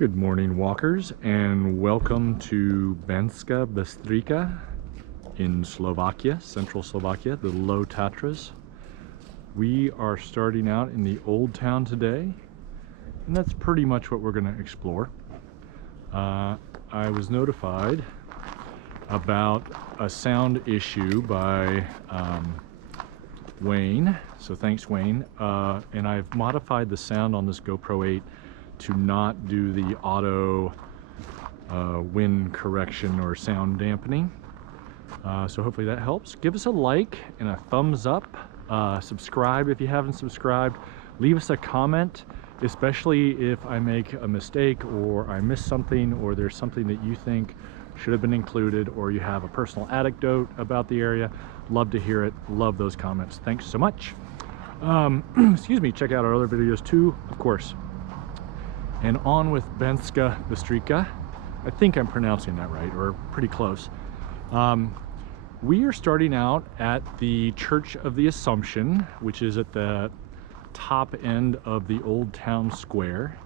Good morning, walkers, and welcome to Banska Bystrica in Slovakia, central Slovakia, the Low Tatras. We are starting out in the Old Town today, and that's pretty much what we're going to explore. I was notified about a sound issue by Wayne, so thanks Wayne, and I've modified the sound on this GoPro 8 to not do the auto wind correction or sound dampening. So hopefully that helps. Give us a like and a thumbs up. Subscribe if you haven't subscribed. Leave us a comment, especially if I make a mistake or I miss something or there's something that you think should have been included or you have a personal anecdote about the area. Love to hear it. Love those comments. Thanks so much. Excuse me. Check out our other videos too, of course. And on with Banska Bystrica. I think I'm pronouncing that right, or pretty close. We are starting out at the Church of the Assumption, which is at the top end of the Old Town Square.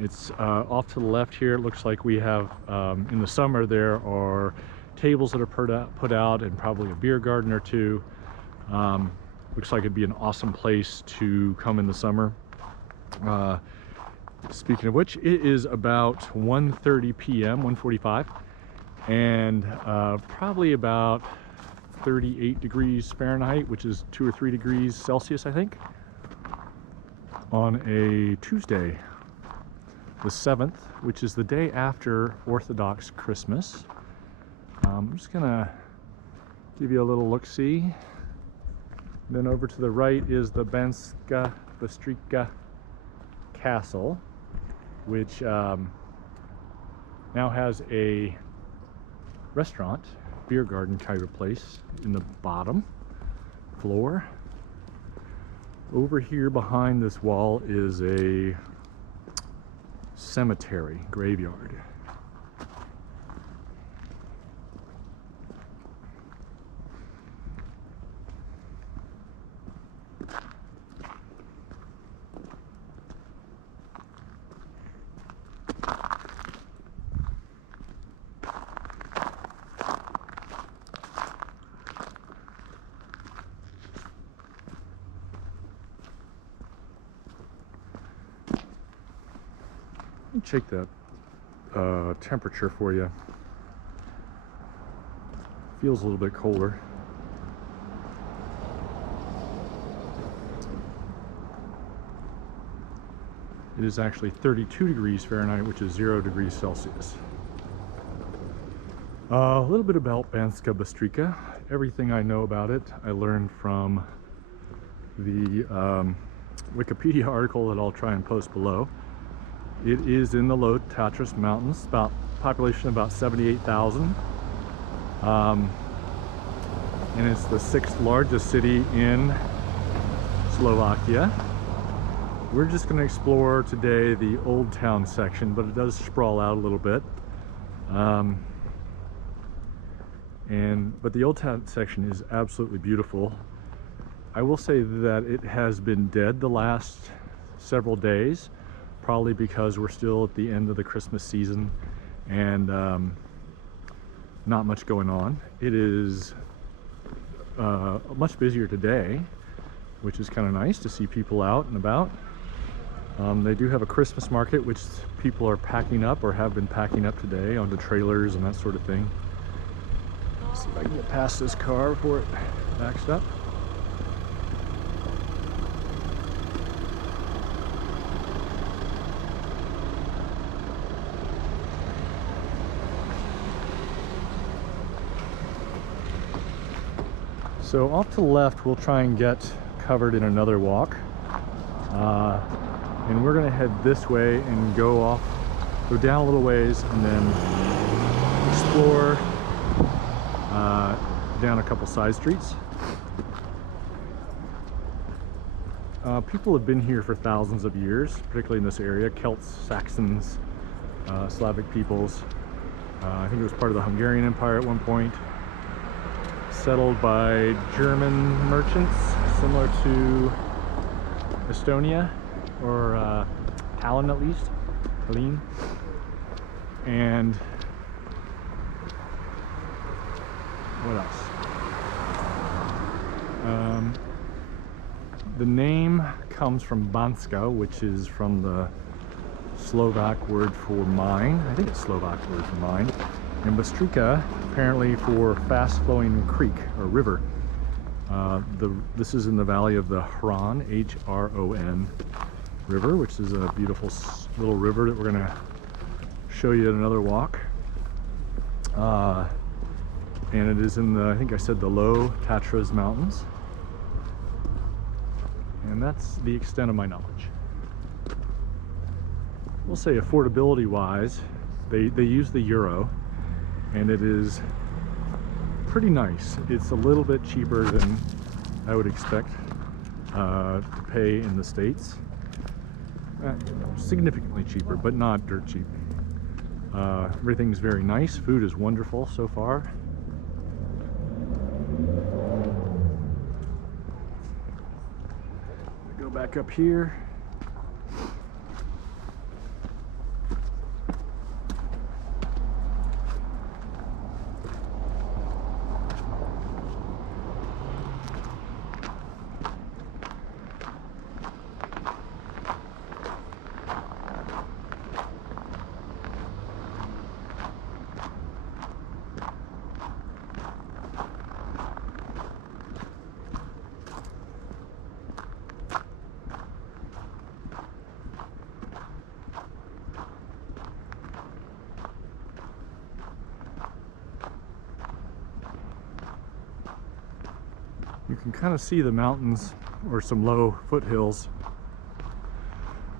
It's off to the left here. It looks like we have, in the summer, there are tables that are put out and probably a beer garden or two. Looks like it'd be an awesome place to come in the summer. Speaking of which, it is about 1:30 p.m., 1:45, and probably about 38 degrees Fahrenheit, which is 2 or 3 degrees Celsius, I think, on a Tuesday, the 7th, which is the day after Orthodox Christmas. I'm just gonna give you a little look-see. Then over to the right is the Banska Bystrica Castle, which now has a restaurant, beer garden kind of place in the bottom floor. Over here behind this wall is a cemetery, graveyard. Check that temperature for you. Feels a little bit colder. It is actually 32 degrees Fahrenheit, which is 0 degrees Celsius. A little bit about Banska Bystrica. Everything I know about it, I learned from the Wikipedia article that I'll try and post below. It is in the Low Tatras Mountains, about population of about 78,000. And it's the 6th largest city in Slovakia. We're just going to explore today the Old Town section, but it does sprawl out a little bit. But the Old Town section is absolutely beautiful. I will say that it has been dead the last several days, probably because we're still at the end of the Christmas season and not much going on. It is much busier today, which is kind of nice to see people out and about. They do have a Christmas market, which people are packing up or have been packing up today onto trailers and that sort of thing. Let's see if I can get past this car before it backs up. So off to the left, we'll try and get covered in another walk. And we're gonna head this way and go down a little ways and then explore down a couple side streets. People have been here for thousands of years, particularly in this area. Celts, Saxons, Slavic peoples. I think it was part of the Hungarian Empire at one point. Settled by German merchants, similar to Estonia, or Tallinn at least. clean. And what else? The name comes from Banska, which is from the Slovak word for mine. I think it's Slovak word for mine. And Bystrica, apparently for fast-flowing creek or river. This is in the valley of the Hron, H-R-O-N river, which is a beautiful little river that we're going to show you at another walk. And it is in the, I think I said, the Low Tatras mountains. And that's the extent of my knowledge. We'll say affordability wise, they use the euro, and it is pretty nice. It's a little bit cheaper than I would expect to pay in the States. Significantly cheaper, but not dirt cheap. Everything's very nice. Food is wonderful so far. Go back up here. You can kind of see the mountains or some low foothills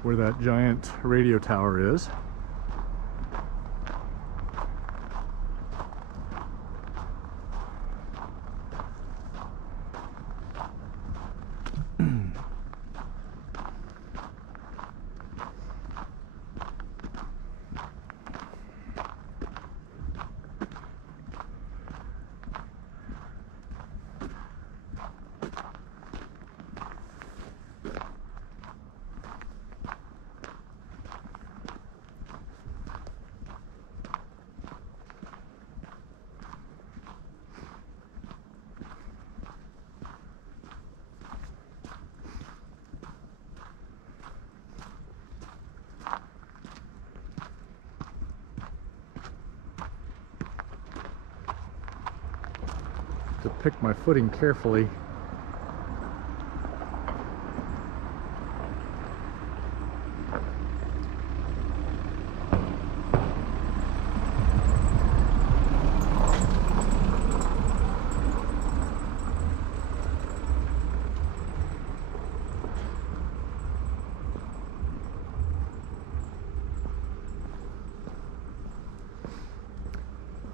where that giant radio tower is. To pick my footing carefully.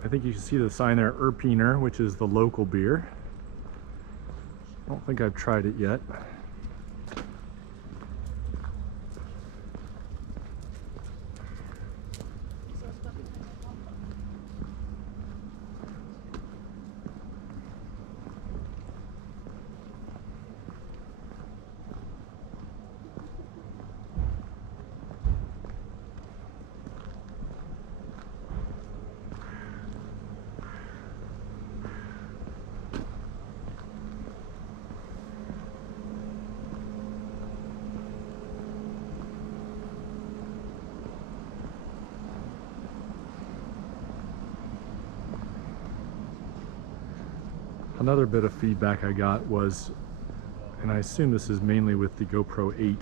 I think you can see the sign there, Erpiner, which is the local beer. I don't think I've tried it yet. Another bit of feedback I got was, and I assume this is mainly with the GoPro 8,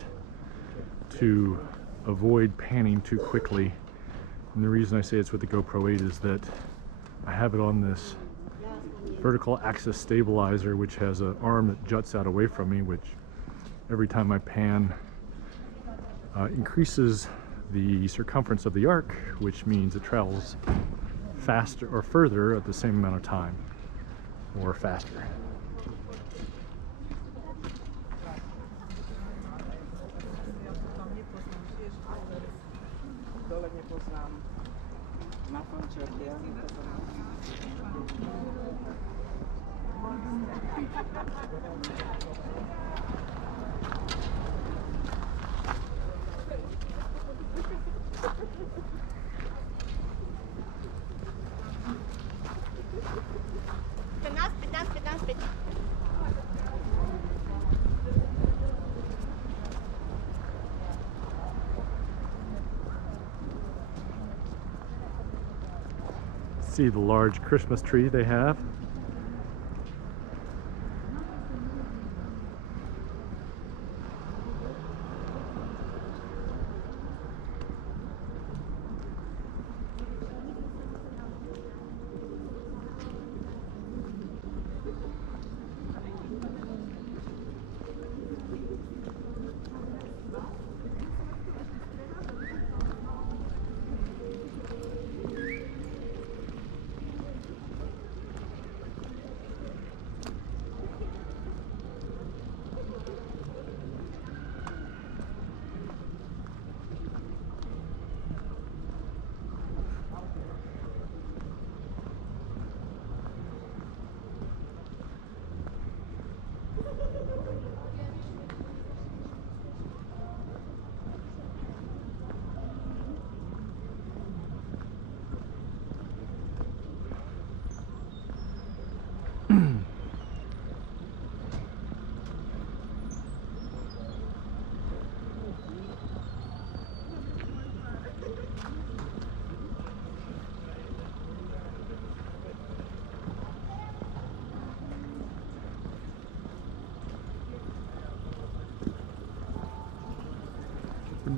to avoid panning too quickly. And the reason I say it's with the GoPro 8 is that I have it on this vertical axis stabilizer, which has an arm that juts out away from me, which every time I pan increases the circumference of the arc, which means it travels faster or further at the same amount of time, or faster. See the large Christmas tree they have.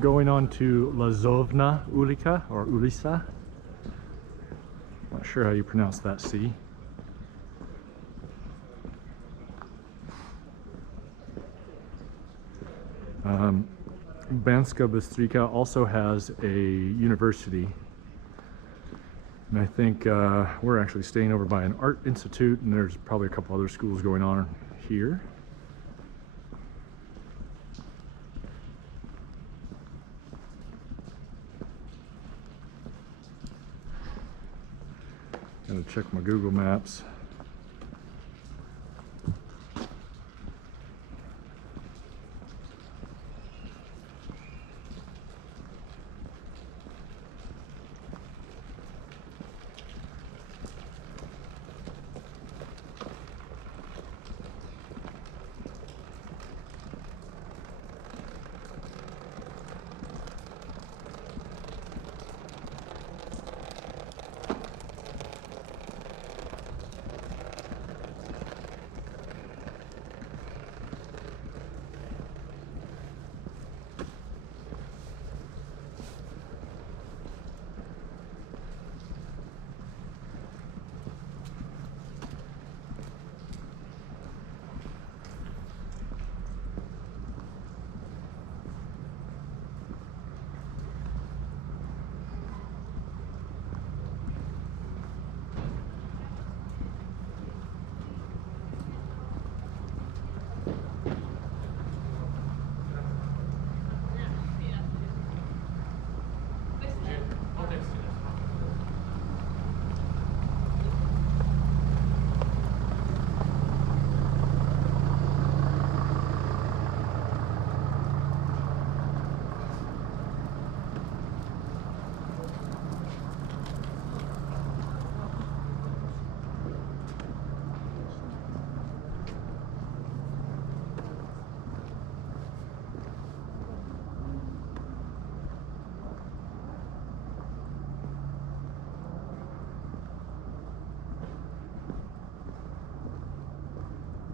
Going on to Lazovna Ulica or Ulisa. Not sure how you pronounce that C. Banska Bystrica also has a university, and I think we're actually staying over by an art institute, and there's probably a couple other schools going on here. Gotta check my Google Maps.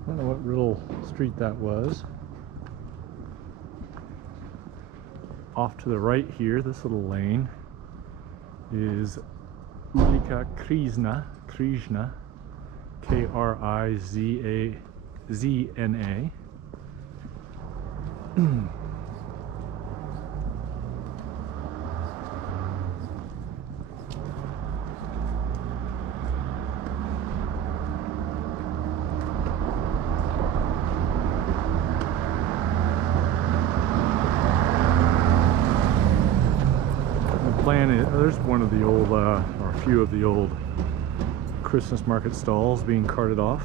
I don't know what little street that was. Off to the right here, this little lane is Ulika Krizna, Krizna. There's one of the old, or a few of the old Christmas market stalls being carted off.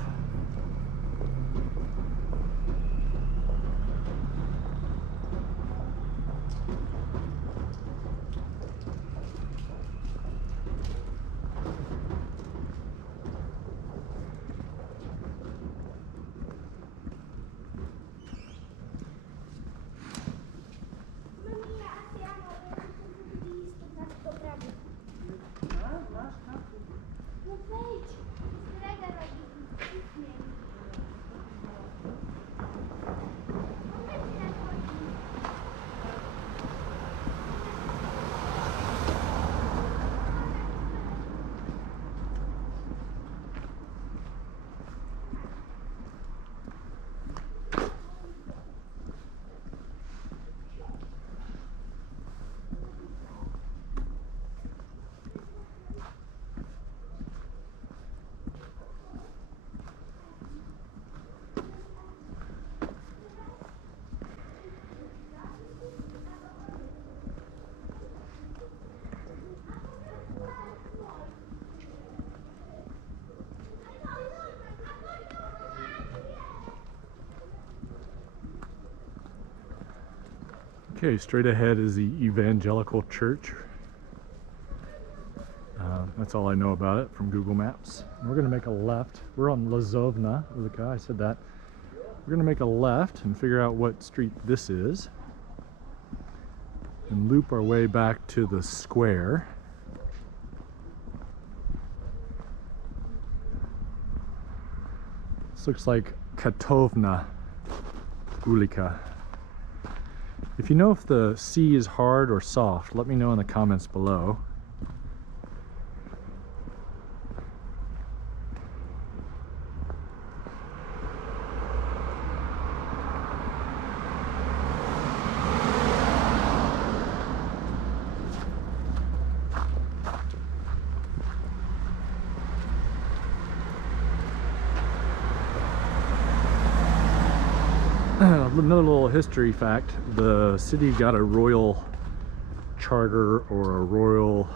Okay, straight ahead is the Evangelical Church. That's all I know about it from Google Maps. And we're going to make a left. We're on Lazovna, Ulika, I said that. We're going to make a left and figure out what street this is. And loop our way back to the square. This looks like Katovna Ulika. If you know if the C is hard or soft, let me know in the comments below. Another little history fact, the city got a royal charter or a royal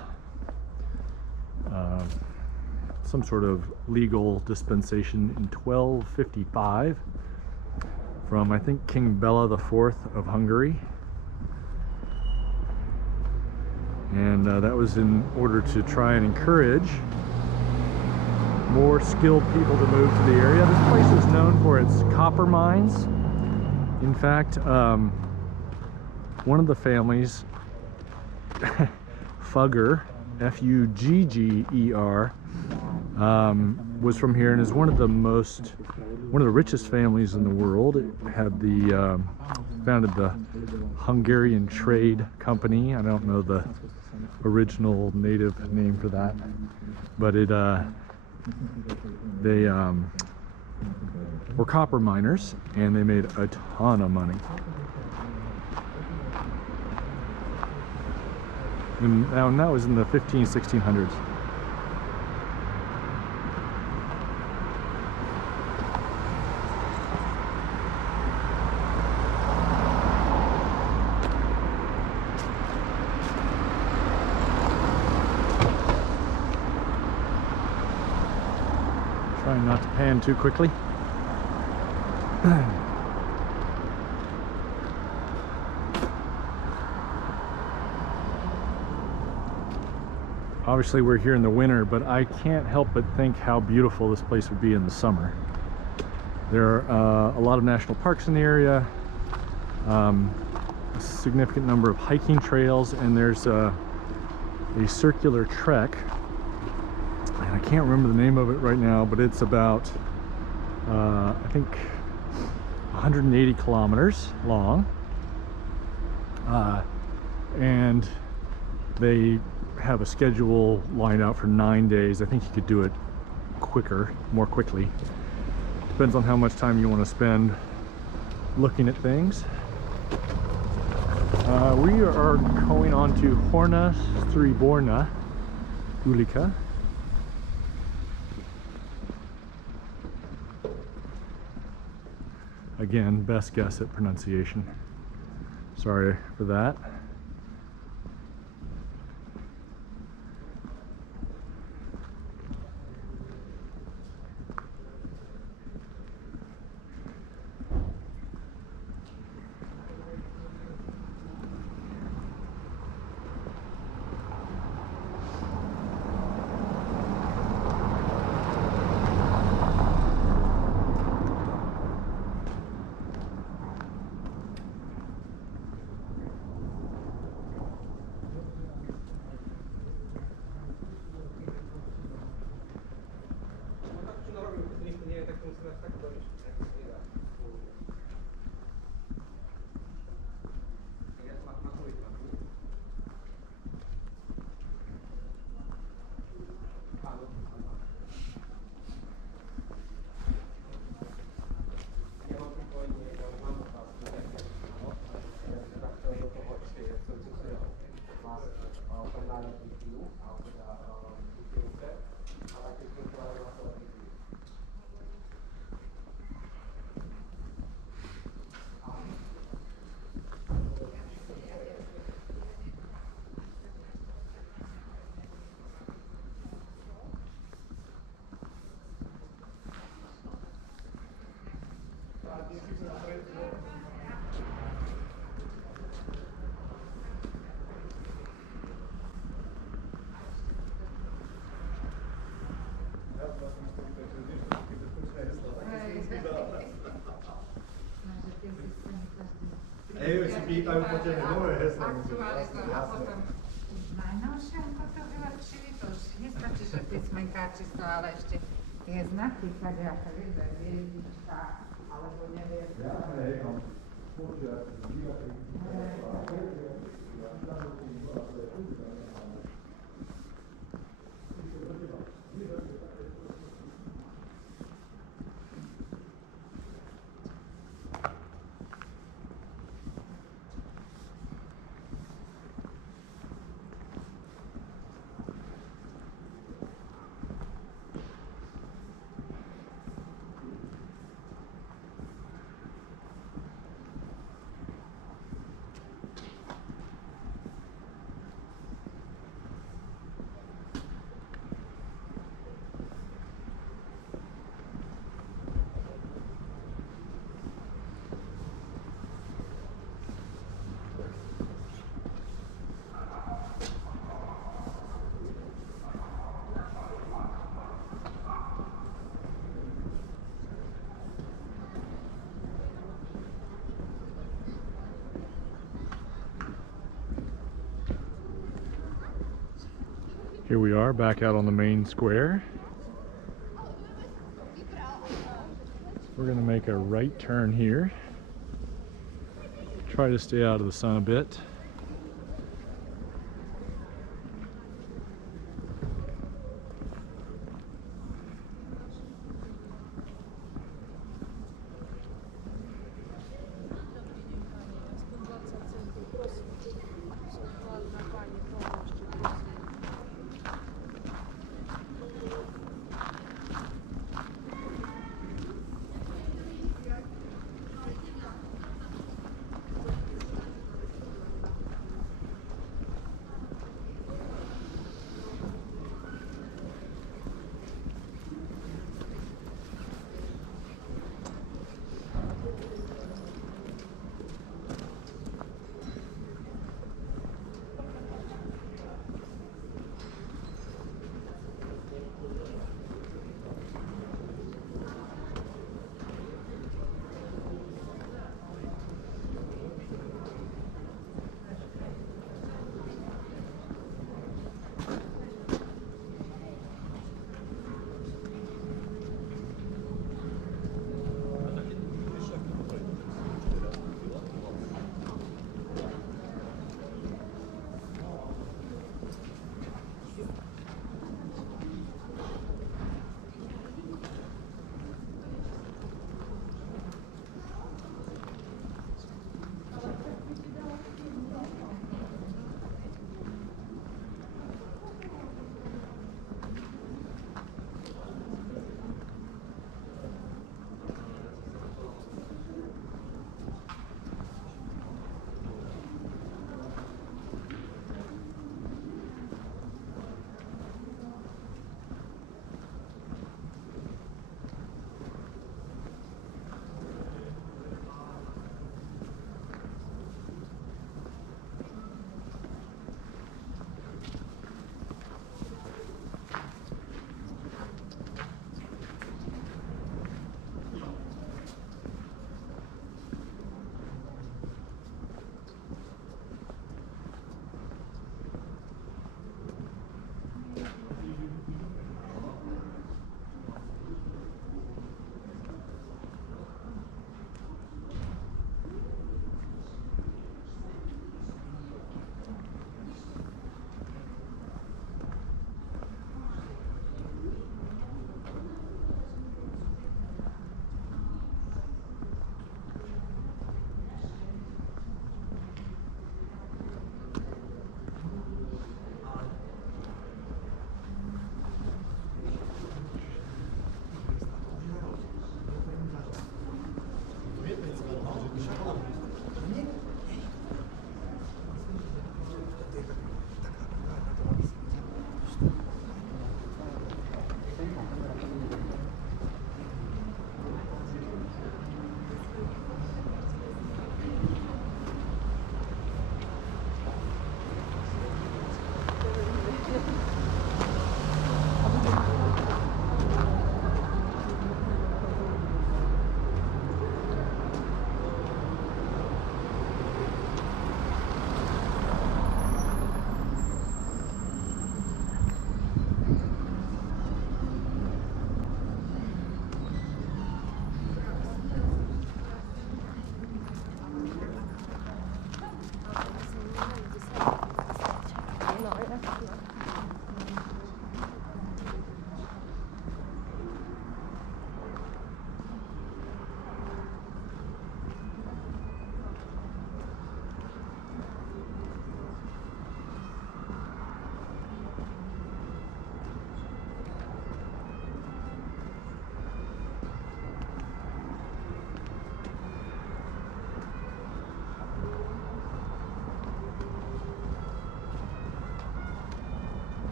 some sort of legal dispensation in 1255 from, I think, King Bela IV of Hungary, and that was in order to try and encourage more skilled people to move to the area. This place is known for its copper mines. In fact, one of the families, Fugger, F-U-G-G-E-R, was from here and is one of the richest families in the world. It had founded the Hungarian Trade Company. I don't know the original native name for that, but they were copper miners, and they made a ton of money. And that was in the 1600s. Trying not to pan too quickly. Obviously we're here in the winter, but I can't help but think how beautiful this place would be in the summer. There are a lot of national parks in the area, a significant number of hiking trails, and there's a circular trek, and I can't remember the name of it right now, but it's about I think 180 kilometers long, and they have a schedule lined out for 9 days. I think you could do it more quickly. Depends on how much time you want to spend looking at things. We are going on to Horna Striborna Ulika. Again, best guess at pronunciation. Sorry for that. Už si pýtajú po tebe nové hesla. Najnovšie to vylepšili, to už nestačí, že písmenká čisto, ale ešte tie znaky, kadejaké, vieš, hviezdička, alebo neviem. Here we are back out on the main square. We're going to make a right turn here. Try to stay out of the sun a bit.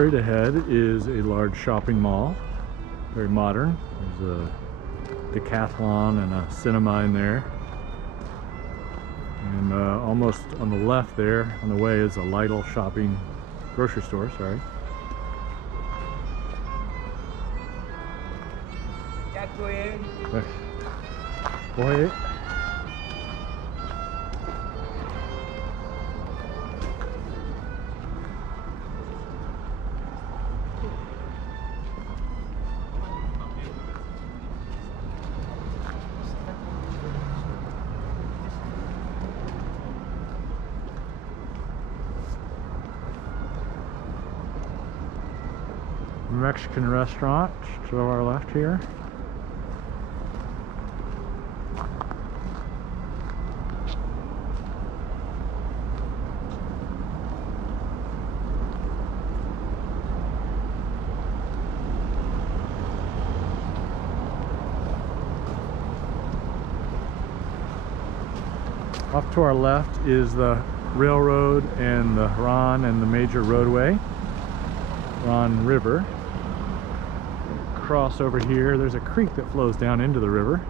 Straight ahead is a large shopping mall, very modern. There's a decathlon and a cinema in there. And almost on the left there, on the way, is a Lidl shopping grocery store, sorry. Boy. Mexican restaurant to our left here. Off to our left is the railroad and the Huron and the major roadway, Huron River. Cross over here, there's a creek that flows down into the river.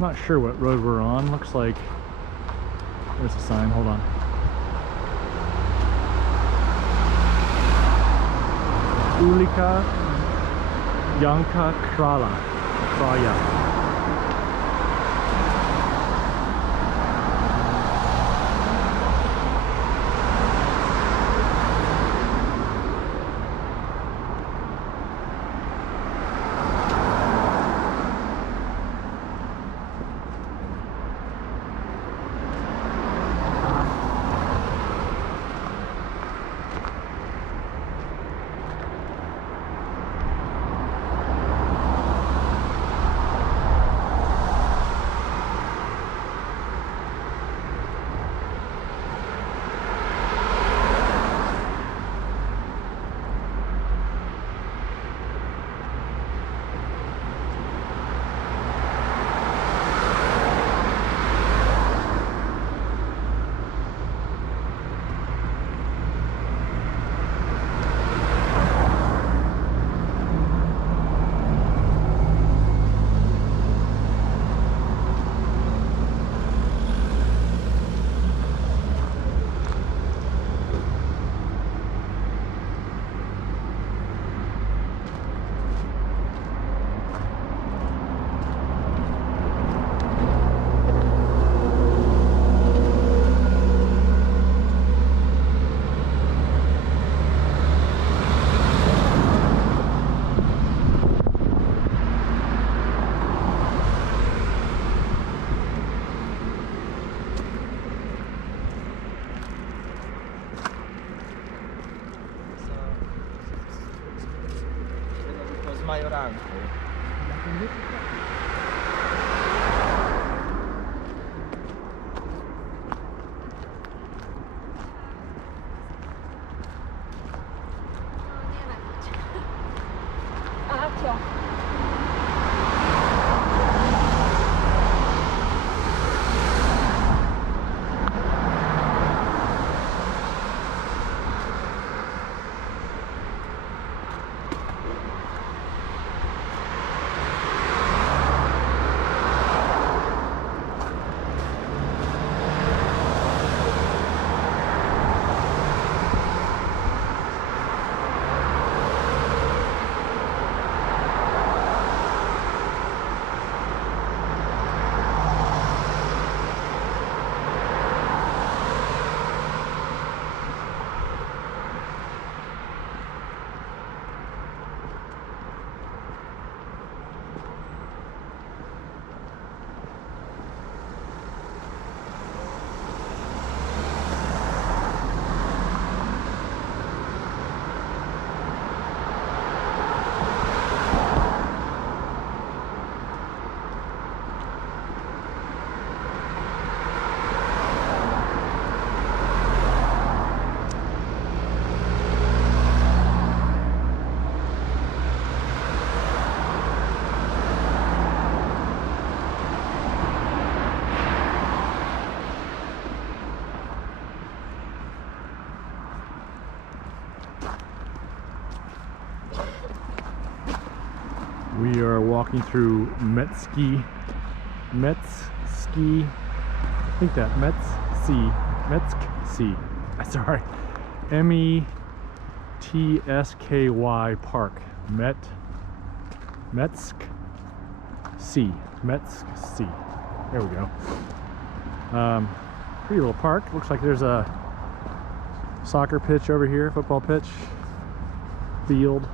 Not sure what road we're on. Looks like there's a sign. Hold on. Ulika Yanka Kraya. Majoranku. We are walking through Metski, I think that Metski, sorry, METSKY Park, Metsk, there we go. Pretty little park. Looks like there's a soccer pitch over here, football pitch, field.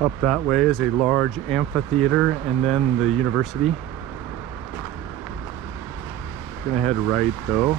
Up that way is a large amphitheater and then the university. Gonna head right though.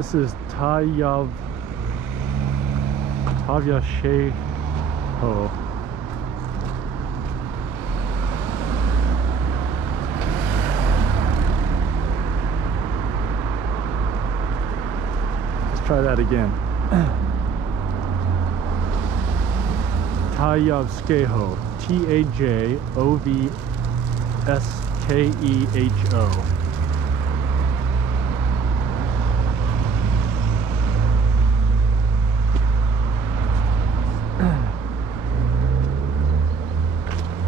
This is Tavia Sheho. Let's try that again. Tajovskeho. Tajovskeho.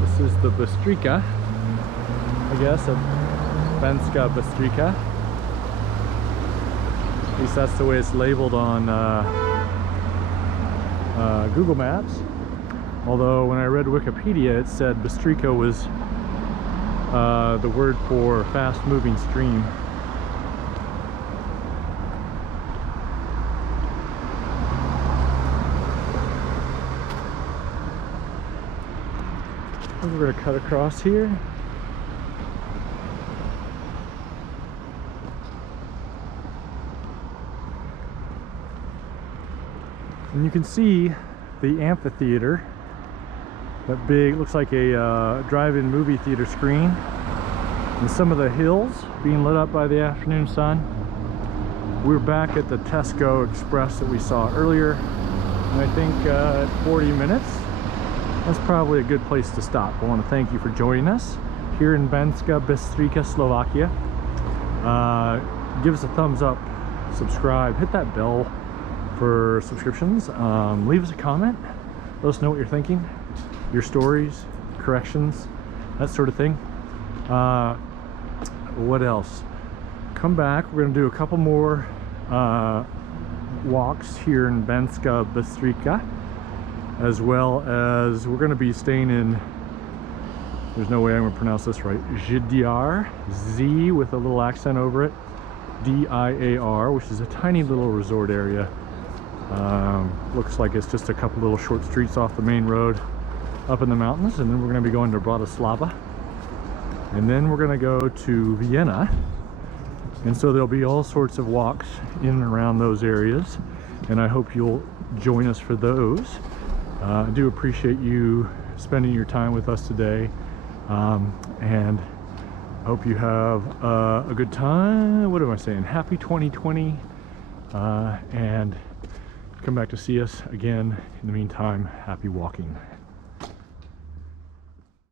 This is the Bystrica, I guess, of Banska Bystrica. At least that's the way it's labeled on Google Maps. Although when I read Wikipedia, it said Bystrica was the word for fast-moving stream. We're going to cut across here. And you can see the amphitheater. That big, looks like a drive-in movie theater screen. And some of the hills being lit up by the afternoon sun. We're back at the Tesco Express that we saw earlier. And I think at 40 minutes. That's probably a good place to stop. I want to thank you for joining us here in Banska Bystrica, Slovakia. Give us a thumbs up, subscribe, hit that bell for subscriptions. Leave us a comment. Let us know what you're thinking, your stories, corrections, that sort of thing. What else? Come back. We're going to do a couple more walks here in Banska Bystrica, as well as we're going to be staying in, there's no way I'm going to pronounce this right, Zdiar, Z with a little accent over it, D-I-A-R, which is a tiny little resort area. Looks like it's just a couple little short streets off the main road up in the mountains, and then we're going to be going to Bratislava, and then we're going to go to Vienna. And so there'll be all sorts of walks in and around those areas, and I hope you'll join us for those. I do appreciate you spending your time with us today, and I hope you have a good time. What am I saying? Happy 2020, and come back to see us again. In the meantime, happy walking.